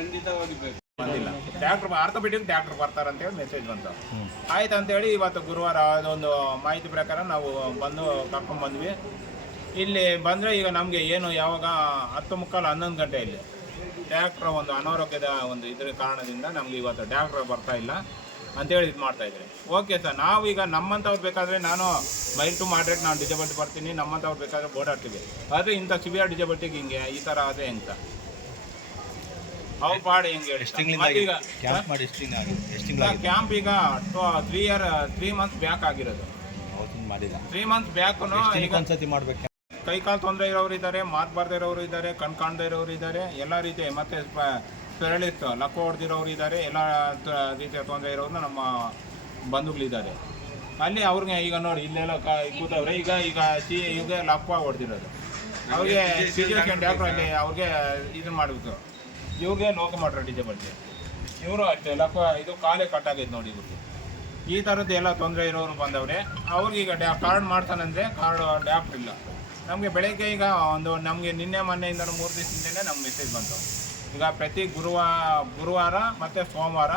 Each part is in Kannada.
ಖಂಡಿತವಾಗಿ ಬೇಕು ಬಂದಿಲ್ಲ ಡಾಕ್ಟರ್ ಆರ್ಥೋಪೆಡಿಕ್ ಡಾಕ್ಟರ್ ಬರ್ತಾರೆ ಅಂತೇಳಿ ಮೆಸೇಜ್ ಬಂತು. ಆಯ್ತು ಅಂತೇಳಿ ಇವತ್ತು ಗುರುವಾರ ಅದೊಂದು ಮಾಹಿತಿ ಪ್ರಕಾರ ನಾವು ಬಂದು ಕರ್ಕೊಂಡು ಬಂದ್ವಿ. ಇಲ್ಲಿ ಬಂದರೆ ಈಗ ನಮಗೆ ಏನು ಯಾವಾಗ ಹತ್ತು ಮುಕ್ಕಾಲು ಹನ್ನೊಂದು ಗಂಟೆ ಇಲ್ಲಿ. ಡಾಕ್ಟ್ರ್ ಒಂದು ಅನಾರೋಗ್ಯದ ಒಂದು ಇದ್ರ ಕಾರಣದಿಂದ ನಮ್ಗೆ ಇವತ್ತು ಡಾಕ್ಟ್ರ್ ಬರ್ತಾ ಇಲ್ಲ ಅಂತೇಳಿ ಇದು ಮಾಡ್ತಾ ಇದ್ದಾರೆ ಓಕೆ ಸರ್ ನಾವು ಈಗ ನಮ್ಮಂಥವ್ರು ಬೇಕಾದರೆ ನಾನು ಮೈಲ್ ಟು ಮಾಡ್ರೇಟ್ ನಾನು ಡಿಜಬಲ್ಟಿ ಬರ್ತೀನಿ ನಮ್ಮಂಥವ್ರು ಬೇಕಾದರೆ ಓಡಾಡ್ತೀವಿ ಆದರೆ ಇಂಥ ಸಿವಿಯರ್ ಡಿಜಬಲ್ಟಿಗೆ ಹಿಂಗೆ ಈ ಥರ ಅದೇ ಅಂತ ಅವ್ರ ಪಾಡು ಹೆಂಗೆ ಹೇಳಿ. ಎಷ್ಟು? ತಿಂಗಳಿಂದ ಕ್ಯಾಂಪ್ ಮಾಡಿ ಎಷ್ಟು ತಿಂಗಳು ಎಷ್ಟು ತಿಂಗಳಾಗಿದೆ ಕ್ಯಾಂಪ್ ಈಗ three year three month back ಆಗಿರೋದು. ಮಾಡಿಲ್ಲ. ತ್ರೀ ಮಂತ್ ಬ್ಯಾಕ್ ಈಗ ಒಂದ್ಸತಿ ಮಾಡ್ಬೇಕು? ಕೈ ಕಾಲು ತೊಂದರೆ ಇರೋರು ಇದ್ದಾರೆ ಮಾತು ಬಾರ್ದೇ ಇರೋರು ಇದ್ದಾರೆ ಕಣ್ ಕಾಣದೇ ಇರೋರು ಇದ್ದಾರೆ ಎಲ್ಲ ರೀತಿ ಮತ್ತೆ ಸರಳಿತ್ತು ಲಕ್ಕ ಹೊಡೆದಿರೋರು ಇದ್ದಾರೆ ಎಲ್ಲ ರೀತಿಯ ತೊಂದರೆ ಇರೋರು ನಮ್ಮ ಬಂಧುಗಳಿದ್ದಾರೆ. ಅಲ್ಲಿ ಅವ್ರಿಗೆ ಈಗ ನೋಡಿ ಇಲ್ಲೆಲ್ಲ ಕೂತವ್ರೆ ಈಗ ಈಗ ಸಿ ಈಗ ಲಪ್ಪ ಹೊಡೆದಿರೋದು. ಅವ್ರಿಗೆ ಸಿಚುವೇಶನ್ ಡಾಕ್ಟ್ರು ಅಲ್ಲಿ ಅವ್ರಿಗೆ ಇದು ಮಾಡಬೇಕು. ಇವ್ರಿಗೆ ಡಿ ಡಿಜೆ ಬಗ್ಗೆ ಇವರು ಅಷ್ಟೇ ಲಕ್ಕ ಇದು ಕಾಲೇ ಕಟ್ಟಾಗೈತೆ ನೋಡಿ ಇವ್ರಿಗೆ. ಈ ಥರದ್ದು ಎಲ್ಲ ತೊಂದರೆ ಇರೋರು ಬಂದವ್ರೆ ಅವ್ರಿಗೆ ಈಗ ಡ್ಯಾ ಕಾರ್ಡ್ ಮಾಡ್ತಾನಂದರೆ ಕಾರ್ಡ್ ಡ್ಯಾಪ್ ಇಲ್ಲ. ನಮಗೆ ಬೆಳಗ್ಗೆ ಈಗ ಒಂದು ನಮಗೆ ನಿನ್ನೆ ಮೊನ್ನೆಯಿಂದ ಮೂರು ದಿವಸದಿಂದಲೇ ನಮ್ಗೆ ಮೆಸೇಜ್ ಬಂತು. ಈಗ ಪ್ರತಿ ಗುರುವಾರ ಗುರುವಾರ ಮತ್ತು ಸೋಮವಾರ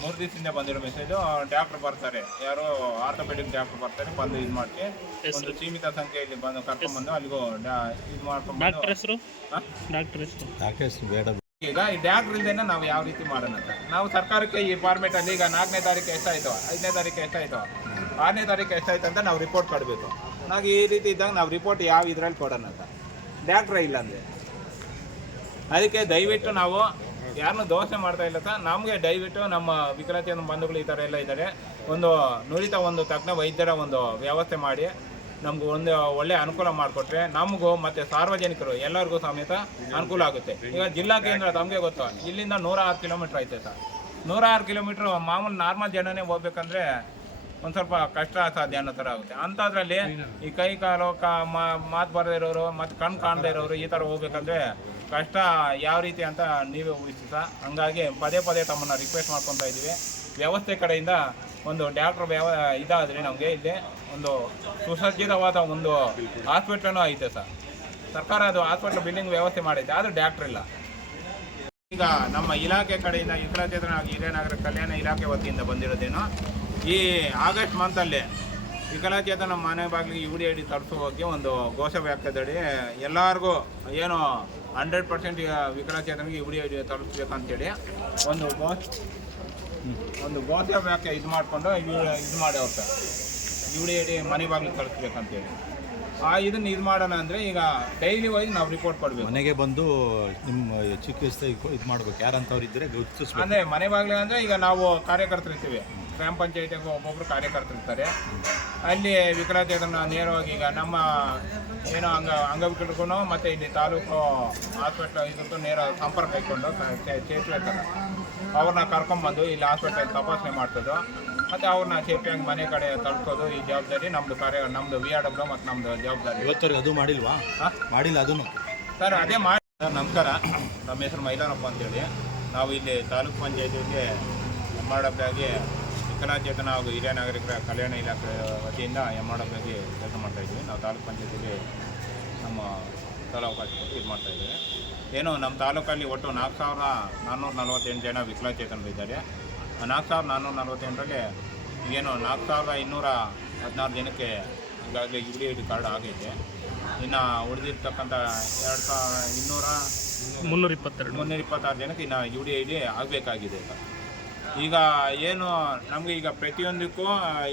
ಮೂರು ದಿವಸದಿಂದ ಬಂದಿರೋ ಮೆಸೇಜು ಡಾಕ್ಟ್ರ್ ಬರ್ತಾರೆ. ಯಾರು ಆರ್ಥೋಪೆಡಿಕ್ ಡಾಕ್ಟ್ರ್ ಬರ್ತಾರೆ ಬಂದು ಇದು ಮಾಡಿ ಒಂದು ಸೀಮಿತ ಸಂಖ್ಯೆಯಲ್ಲಿ ಬಂದು ಕರ್ಕೊಂಡ್ಬಂದು ಅಲ್ಲಿಗೂ ಡಾ- ಇದು ಮಾಡ್ಕೊಂಡು ಡಾಕ್ಟರ್ ಹೆಸರು? ಡಾಕ್ಟರ್ ಹೆಸರು? ಡಾಕ್ಟರ್ಸ್ ಬೇಡ. ಈಗ ಈ ಡಾಕ್ಟ್ರ್ ಇಲ್ದೇನೆ ನಾವು ಯಾವ ರೀತಿ ಮಾಡೋಣ ನಾವು ಸರ್ಕಾರಕ್ಕೆ ಈ ಫಾರ್ಮೇಟ್ ಅಲ್ಲಿ ಈಗ ನಾಲ್ಕನೇ ತಾರೀಕು ಎಷ್ಟಾಯ್ತು, ಐದನೇ ತಾರೀಕು ಎಷ್ಟಾಯ್ತು, ಆರನೇ ತಾರೀಕು ಎಷ್ಟಾಯ್ತು ಅಂತ ನಾವು ರಿಪೋರ್ಟ್ ಕೊಡಬೇಕು. ನಾವು ಈ ರೀತಿ ಇದ್ದಾಗ ನಾವು ರಿಪೋರ್ಟ್ ಯಾವ ಇದ್ರಲ್ಲಿ ಕೊಡೋಣ ಅಂತ. ಡಾಕ್ಟ್ರೇ ಇಲ್ಲ ಅಂದರೆ. ಅದಕ್ಕೆ ದಯವಿಟ್ಟು ನಾವು ಯಾರನ್ನೂ ದೋಷೆ ಮಾಡ್ತಾ ಇಲ್ಲ ಸರ್. ನಮಗೆ ದಯವಿಟ್ಟು ನಮ್ಮ ವಿಕಲಚೇತನ ಬಂಧುಗಳು ಈ ಥರ ಎಲ್ಲ ಇದ್ದಾರೆ. ಒಂದು ನುರಿತ ಒಂದು ತಜ್ಞ ವೈದ್ಯರ ಒಂದು ವ್ಯವಸ್ಥೆ ಮಾಡಿ. ನಮ್ಗೆ ಒಂದು ಒಳ್ಳೆ ಅನುಕೂಲ ಮಾಡಿಕೊಟ್ರೆ ನಮಗೂ ಮತ್ತು ಸಾರ್ವಜನಿಕರು ಎಲ್ಲರಿಗೂ ಸಮೇತ ಅನುಕೂಲ ಆಗುತ್ತೆ. ಈಗ ಜಿಲ್ಲಾ ಕೇಂದ್ರ ತಮಗೆ ಗೊತ್ತು. ಇಲ್ಲಿಂದ ನೂರ ಆರು ಕಿಲೋಮೀಟ್ರ್ ಐತೆ ಸರ್. ನೂರ ಆರು ಕಿಲೋಮೀಟ್ರ್ ಮಾಮೂಲು ನಾರ್ಮಲ್ ಜನನೇ ಹೋಗ್ಬೇಕಂದ್ರೆ ಒಂದು ಸ್ವಲ್ಪ ಕಷ್ಟ ಸಾಧ್ಯ ಅನ್ನೋ ಥರ ಆಗುತ್ತೆ. ಅಂಥದ್ರಲ್ಲಿ ಈ ಕೈ ಕಾಲು, ಕಾ ಮಾತು ಬರದೇ ಇರೋರು ಮತ್ತು ಕಣ್ಣು ಕಾಣದೇ ಇರೋರು ಈ ಥರ ಹೋಗ್ಬೇಕಂದ್ರೆ ಕಷ್ಟ ಯಾವ ರೀತಿ ಅಂತ ನೀವೇ ಊಹಿಸಿ ಸರ್. ಹಂಗಾಗಿ ಪದೇ ಪದೇ ತಮ್ಮನ್ನು ರಿಕ್ವೆಸ್ಟ್ ಮಾಡ್ಕೊತಾ ಇದ್ದೀವಿ. ವ್ಯವಸ್ಥೆ ಕಡೆಯಿಂದ ಒಂದು ಡಾಕ್ಟ್ರ್ ವ್ಯವ ಇದಾದರೆ ನಮಗೆ ಇಲ್ಲಿ ಒಂದು ಸುಸಜ್ಜಿತವಾದ ಒಂದು ಹಾಸ್ಪಿಟ್ಲೂ ಐತೆ ಸರ್. ಸರ್ಕಾರ ಅದು ಹಾಸ್ಪಿಟ್ಲ್ ಬಿಲ್ಡಿಂಗ್ ವ್ಯವಸ್ಥೆ ಮಾಡಿದೆ, ಆದರೆ ಡಾಕ್ಟ್ರ್ ಇಲ್ಲ. ಈಗ ನಮ್ಮ ಇಲಾಖೆ ಕಡೆಯಿಂದ ವಿಕಲಚೇತನ ಹಿರಿಯನಗರ ಕಲ್ಯಾಣ ಇಲಾಖೆ ವತಿಯಿಂದ ಬಂದಿರೋದೇನು, ಈ ಆಗಸ್ಟ್ ಮಂತಲ್ಲಿ ವಿಕಲಚೇತನ ಮನೆ ಬಾಗಿಲಿಗೆ ಯು ಡಿ ಐ ಡಿ ಹೋಗಿ ಒಂದು ಘೋಷ ವ್ಯಾಖ್ಯದಡಿ ಎಲ್ಲರಿಗೂ ಏನು ಹಂಡ್ರೆಡ್ ಪರ್ಸೆಂಟ್ ವಿಕಲಚೇತನಿಗೆ ಯು ಡಿ ಐ ಡಿ ತರಿಸ್ಬೇಕಂತೇಳಿ ಒಂದು ಘೋಷ ಒಂದು ಗೋತ್ರ ವ್ಯಾಖ್ಯೆ ಇದು ಮಾಡಿಕೊಂಡು ಇದು ಇದು ಮಾಡಿ ಅವ್ರ ಯು ಹೇಳಿ ಮನೆ ಬಾಗಿಲು ಕಳಿಸ್ಬೇಕಂತೇಳಿ. ಆ ಇದನ್ನ ಇದು ಮಾಡೋಣ ಅಂದರೆ ಈಗ ಡೈಲಿ ವೈಸ್ ನಾವು ರಿಪೋರ್ಟ್ ಕೊಡಬೇಕು. ಮನೆಗೆ ಬಂದು ನಿಮ್ಮ ಚಿಕಿತ್ಸೆ ಇದು ಮಾಡ್ಬೇಕು. ಯಾರಂತವ್ರು ಇದ್ದರೆ ಗುರುತಿಸ್ಬೇಕು. ಅಂದರೆ ಮನೆ ಬಾಗಿಲು ಅಂದರೆ ಈಗ ನಾವು ಕಾರ್ಯಕರ್ತರು ಇರ್ತೀವಿ. ಗ್ರಾಮ ಪಂಚಾಯತಿಗೆ ಒಬ್ಬೊಬ್ಬರು ಕಾರ್ಯಕರ್ತರು ಇರ್ತಾರೆ. ಅಲ್ಲಿ ವಿಕಲಚೇತನ ನೇರವಾಗಿ ಈಗ ನಮ್ಮ ಏನೋ ಅಂಗ ಅಂಗವಿಕಲರಿಗೂ ಮತ್ತೆ ಇಲ್ಲಿ ತಾಲೂಕು ಹಾಸ್ಪಿಟ್ಲ್ ಇದಕ್ಕೂ ನೇರ ಸಂಪರ್ಕ ಇಟ್ಕೊಂಡು ಇರ್ತಾರೆ ಅವ್ರನ್ನ ಕರ್ಕೊಂಬಂದು ಇಲ್ಲಿ ಹಾಸ್ಪಿಟಲ್ ತಪಾಸಣೆ ಮಾಡ್ಸೋದು. ಮತ್ತೆ ಅವ್ರನ್ನ ಸೇಫ್ಟಿಯಾಗಿ ಮನೆ ಕಡೆ ತಲುಪೋದು ಈ ಜವಾಬ್ದಾರಿ ನಮ್ಮದು ಕಾರ್ಯ ನಮ್ಮದು ವಿ ಆರ್ ಡಬ್ಲ್ಯೂ ಮತ್ತು ನಮ್ಮದು ಜವಾಬ್ದಾರಿ. ಇವತ್ತವ್ರಿಗೆ ಅದು ಮಾಡಿಲ್ವಾ? ಹಾ? ಮಾಡಿಲ್ಲ ಅದನ್ನು? ಸರ್ ಅದೇ ಮಾಡಿ ಸರ್ ನಮಸ್ಕಾರ. ನಮ್ಮ ಹೆಸರು ಮೈದಾನಪ್ಪ ಅಂತೇಳಿ. ನಾವು ಇಲ್ಲಿ ತಾಲೂಕು ಪಂಚಾಯತಿಗೆ ಎಂ ಆರ್ ಡಬ್ಲ್ಯಾಗಿ ವಿಕಲಾಚೇತನ ಹಾಗೂ ಹಿರಿಯ ನಾಗರಿಕರ ಕಲ್ಯಾಣ ಇಲಾಖೆ ವತಿಯಿಂದ ಎಂ ಆರ್ ಡಬ್ಲ್ಯಾಗಿ ಕೆಲಸ ಮಾಡ್ತಾಯಿದ್ವಿ ನಾವು ತಾಲೂಕು ಪಂಚಾಯತಿಗೆ ನಮ್ಮ ಸ್ಥಳಾವಕಾಶ ಕೊಟ್ಟು ಇದು ಇದ್ದೇವೆ. ಏನು ನಮ್ಮ ತಾಲೂಕಲ್ಲಿ ಒಟ್ಟು ನಾಲ್ಕು ಸಾವಿರ ನಾನ್ನೂರ ನಲವತ್ತೆಂಟು ಜನ ವಿಕಲಚೇತನರು ಇದ್ದಾರೆ. ಆ ನಾಲ್ಕು ಸಾವಿರದ ನಾನ್ನೂರ ನಲವತ್ತೆಂಟರಲ್ಲಿ ಏನು ನಾಲ್ಕು ಸಾವಿರದ ಇನ್ನೂರ ಹದಿನಾರು ಜನಕ್ಕೆ ಈಗಾಗಲೇ U D I D card ಆಗೈತೆ. ಇನ್ನು ಉಳಿದಿರ್ತಕ್ಕಂಥ ಎರಡು ಸಾವಿರ ಇನ್ನೂರ ಮುನ್ನೂರ ಇಪ್ಪತ್ತೆರಡು. ಮುನ್ನೂರ ಇಪ್ಪತ್ತಾರು ಜನಕ್ಕೆ ಇನ್ನು ಯು ಡಿ ಐ ಡಿ ಆಗಬೇಕಾಗಿದೆ ಈಗ. ಈಗ ಏನು ನಮಗೆ ಈಗ ಪ್ರತಿಯೊಂದಕ್ಕೂ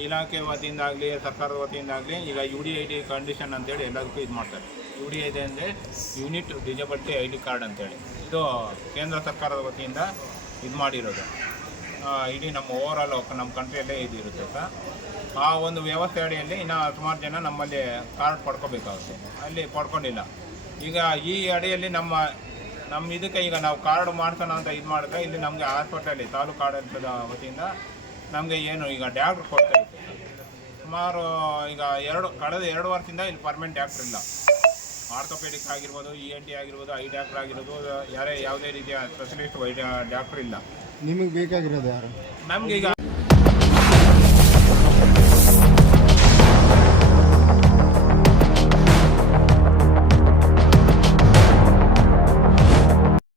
ಇಲಾಖೆ ವತಿಯಿಂದಾಗಲಿ ಸರ್ಕಾರದ ವತಿಯಿಂದಾಗಲಿ ಈಗ U D I D condition ಅಂತೇಳಿ ಎಲ್ಲದಕ್ಕೂ ಇದು ಮಾಡ್ತಾರೆ. ಯು ಡಿ ಡಿ ಅಂದರೆ unit disability I D card ಅಂತೇಳಿ. ಇದು ಕೇಂದ್ರ ಸರ್ಕಾರದ ವತಿಯಿಂದ ಇದು ಮಾಡಿರೋದು. ಇಡೀ ನಮ್ಮ ಓವರ್ ಆಲ್ ನಮ್ಮ ಕಂಟ್ರಿಯಲ್ಲೇ ಇದಿರುತ್ತೆ ಸರ್ ಆ ಒಂದು ವ್ಯವಸ್ಥೆ ಅಡಿಯಲ್ಲಿ ಇನ್ನು ಸುಮಾರು ಜನ ನಮ್ಮಲ್ಲಿ ಕಾರ್ಡ್ ಪಡ್ಕೋಬೇಕಾಗುತ್ತೆ. ಅಲ್ಲಿ ಪಡ್ಕೊಂಡಿಲ್ಲ. ಈಗ ಈ ಅಡಿಯಲ್ಲಿ ನಮ್ಮ ನಮ್ಮ ಇದಕ್ಕೆ ಈಗ ನಾವು ಕಾರ್ಡ್ ಮಾಡ್ಸೋಣ ಅಂತ ಇದು ಮಾಡಿದ್ರೆ ಇಲ್ಲಿ ನಮಗೆ ಹಾಸ್ಪಿಟಲಲ್ಲಿ ತಾಲೂಕು ಆಡಳಿತದ ವತಿಯಿಂದ ನಮಗೆ ಏನು ಈಗ ಡಾಕ್ಟ್ರ್ ಕೊಡ್ತಾ ಇತ್ತು ಸುಮಾರು ಈಗ ಎರಡು, ಕಳೆದ ಎರಡು ವರ್ಷದಿಂದ ಇಲ್ಲಿ ಪರ್ಮನೆಂಟ್ ಡಾಕ್ಟ್ರ್ ಇಲ್ಲ. ಆರ್ಥೋಪೆಡಿಕ್ ಆಗಿರ್ಬೋದು ಇ ಎನ್ ಟಿ ಆಗಿರ್ಬೋದು ಐ ಡಾಕ್ಟರ್ ಆಗಿರ್ಬೋದು ಯಾರೇ ಯಾವುದೇ ರೀತಿಯ ಸ್ಪೆಷಲಿಸ್ಟ್ ವೈ ಡಾಕ್ಟರ್ ಇಲ್ಲ. ನಿಮಗೆ ಬೇಕಾಗಿರೋದು ಯಾರು? ನಮ್ಗೆ ಈಗ